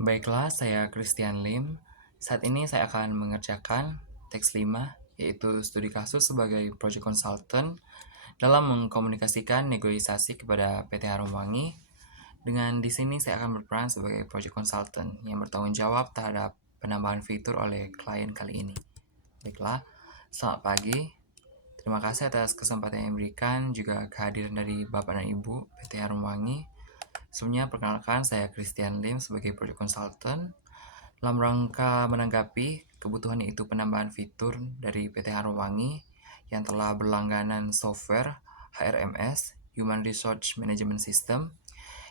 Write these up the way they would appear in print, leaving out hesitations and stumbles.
Baiklah, saya Christian Lim. Saat ini saya akan mengerjakan teks 5, yaitu studi kasus sebagai project consultant dalam mengkomunikasikan negosiasi kepada PT Harum Wangi. Dengan di sini saya akan berperan sebagai project consultant yang bertanggung jawab terhadap penambahan fitur oleh klien kali ini. Baiklah, selamat pagi. Terima kasih atas kesempatan yang diberikan, juga kehadiran dari Bapak dan Ibu PT Harum Wangi. Sebelumnya, perkenalkan saya Christian Lim sebagai project consultant. Dalam rangka menanggapi kebutuhan yaitu penambahan fitur dari PT Harum Wangi yang telah berlangganan software HRMS Human Resource Management System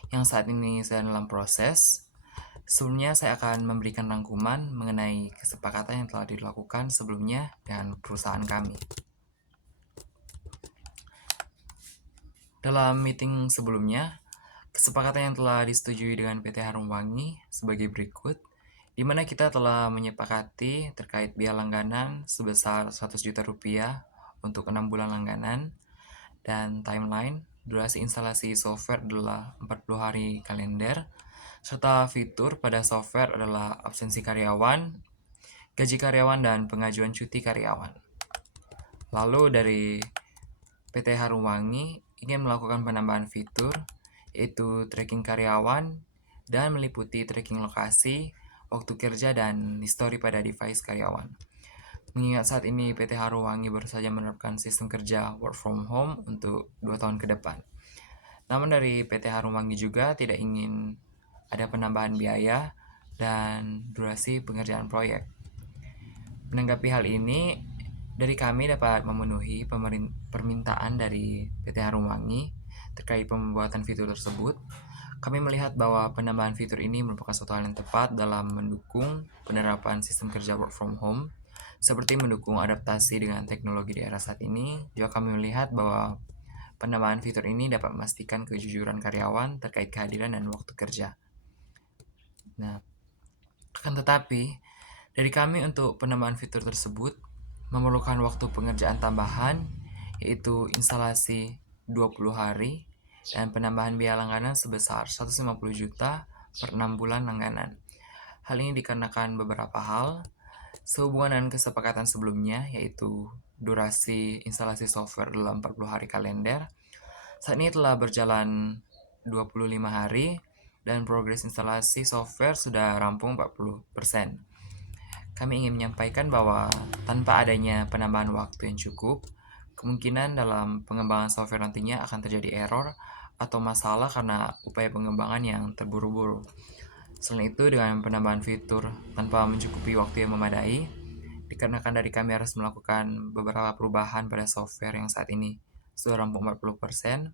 yang saat ini sedang dalam proses. Sebelumnya saya akan memberikan rangkuman mengenai kesepakatan yang telah dilakukan sebelumnya dengan perusahaan kami. Dalam meeting sebelumnya, kesepakatan yang telah disetujui dengan PT Harum Wangi sebagai berikut, di mana kita telah menyepakati terkait biaya langganan sebesar 100 juta rupiah untuk 6 bulan langganan, dan timeline durasi instalasi software adalah 40 hari kalender, serta fitur pada software adalah absensi karyawan, gaji karyawan, dan pengajuan cuti karyawan. Lalu dari PT Harum Wangi ingin melakukan penambahan fitur, yaitu tracking karyawan dan meliputi tracking lokasi, waktu kerja, dan histori pada device karyawan. Mengingat saat ini PT Harum Wangi baru saja menerapkan sistem kerja work from home untuk 2 tahun ke depan. Namun dari PT Harum Wangi juga tidak ingin ada penambahan biaya dan durasi pengerjaan proyek. Menanggapi hal ini, dari kami dapat memenuhi permintaan dari PT Harum Wangi terkait pembuatan fitur tersebut. Kami melihat bahwa penambahan fitur ini merupakan suatu hal yang tepat dalam mendukung penerapan sistem kerja work from home, seperti mendukung adaptasi dengan teknologi di era saat ini. Juga kami melihat bahwa penambahan fitur ini dapat memastikan kejujuran karyawan terkait kehadiran dan waktu kerja. Nah, akan tetapi, dari kami untuk penambahan fitur tersebut memerlukan waktu pengerjaan tambahan, yaitu instalasi 20 hari dan penambahan biaya langganan sebesar 150 juta per 6 bulan langganan. Hal ini dikarenakan beberapa hal sehubungan dengan kesepakatan sebelumnya, yaitu durasi instalasi software dalam 40 hari kalender. Saat ini telah berjalan 25 hari dan progres instalasi software sudah rampung 40%. Kami ingin menyampaikan bahwa tanpa adanya penambahan waktu yang cukup, kemungkinan dalam pengembangan software nantinya akan terjadi error atau masalah karena upaya pengembangan yang terburu-buru. Selain itu, dengan penambahan fitur tanpa mencukupi waktu yang memadai, dikarenakan dari kami harus melakukan beberapa perubahan pada software yang saat ini sudah rampung 40%,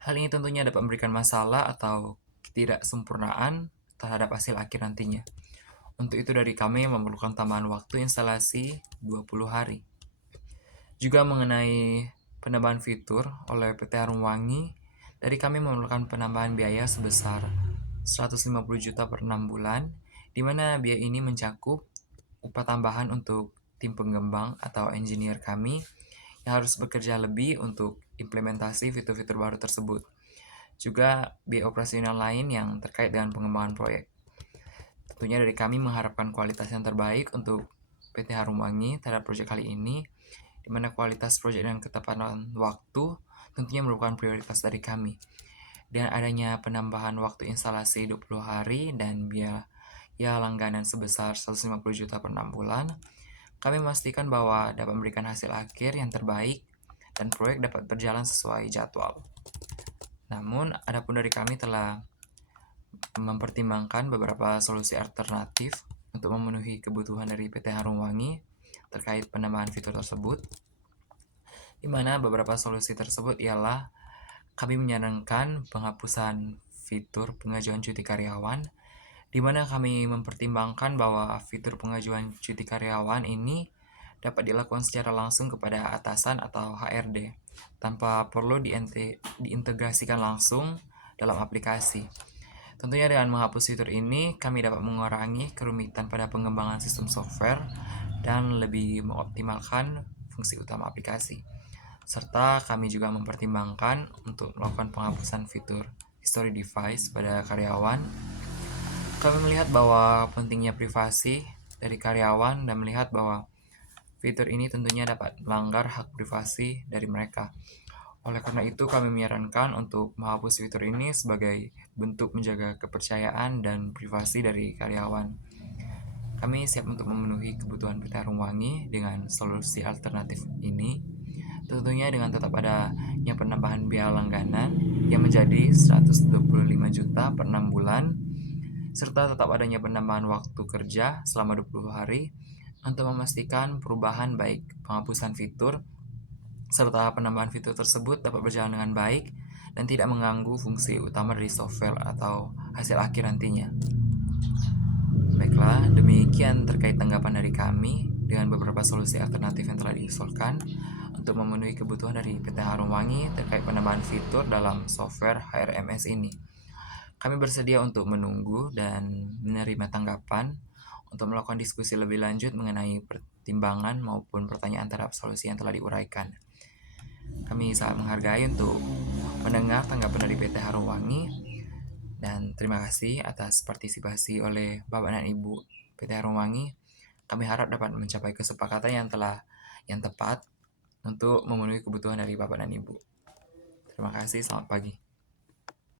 hal ini tentunya dapat memberikan masalah atau ketidaksempurnaan terhadap hasil akhir nantinya. Untuk itu dari kami memerlukan tambahan waktu instalasi 20 hari. Juga mengenai penambahan fitur oleh PT Harum Wangi, dari kami memerlukan penambahan biaya sebesar 150 juta per 6 bulan, di mana biaya ini mencakup upah tambahan untuk tim pengembang atau engineer kami yang harus bekerja lebih untuk implementasi fitur-fitur baru tersebut. Juga biaya operasional lain yang terkait dengan pengembangan proyek. Tentunya dari kami mengharapkan kualitas yang terbaik untuk PT Harum Wangi terhadap proyek kali ini, di mana kualitas proyek dan ketepatan waktu tentunya merupakan prioritas dari kami. Dengan adanya penambahan waktu instalasi 20 hari dan biaya langganan sebesar 150 juta per 6 bulan, kami memastikan bahwa dapat memberikan hasil akhir yang terbaik dan proyek dapat berjalan sesuai jadwal. Namun, adapun dari kami telah mempertimbangkan beberapa solusi alternatif untuk memenuhi kebutuhan dari PT Harum Wangi terkait penambahan fitur tersebut, di mana beberapa solusi tersebut ialah kami menyarankan penghapusan fitur pengajuan cuti karyawan, di mana kami mempertimbangkan bahwa fitur pengajuan cuti karyawan ini dapat dilakukan secara langsung kepada atasan atau HRD tanpa perlu diintegrasikan langsung dalam aplikasi. Tentunya dengan menghapus fitur ini, kami dapat mengurangi kerumitan pada pengembangan sistem software dan lebih mengoptimalkan fungsi utama aplikasi. Serta kami juga mempertimbangkan untuk melakukan penghapusan fitur history device pada karyawan Kami melihat bahwa pentingnya privasi dari karyawan dan melihat bahwa fitur ini tentunya dapat melanggar hak privasi dari mereka. Oleh karena itu, kami menyarankan untuk menghapus fitur ini sebagai bentuk menjaga kepercayaan dan privasi dari karyawan. Kami siap untuk memenuhi kebutuhan PT Harum Wangi dengan solusi alternatif ini, tentunya dengan tetap adanya penambahan biaya langganan yang menjadi 125 juta per 6 bulan, serta tetap adanya penambahan waktu kerja selama 20 hari untuk memastikan perubahan baik penghapusan fitur serta penambahan fitur tersebut dapat berjalan dengan baik dan tidak mengganggu fungsi utama dari software atau hasil akhir nantinya. Baiklah, demikian terkait tanggapan dari kami dengan beberapa solusi alternatif yang telah diusulkan untuk memenuhi kebutuhan dari PT Harum Wangi terkait penambahan fitur dalam software HRMS ini. Kami bersedia untuk menunggu dan menerima tanggapan untuk melakukan diskusi lebih lanjut mengenai pertimbangan maupun pertanyaan terhadap solusi yang telah diuraikan. Kami sangat menghargai untuk mendengar tanggapan dari PT Harum Wangi dan terima kasih atas partisipasi oleh Bapak dan Ibu PT Harum Wangi. Kami harap dapat mencapai kesepakatan yang tepat untuk memenuhi kebutuhan dari Bapak dan Ibu. Terima kasih, selamat pagi.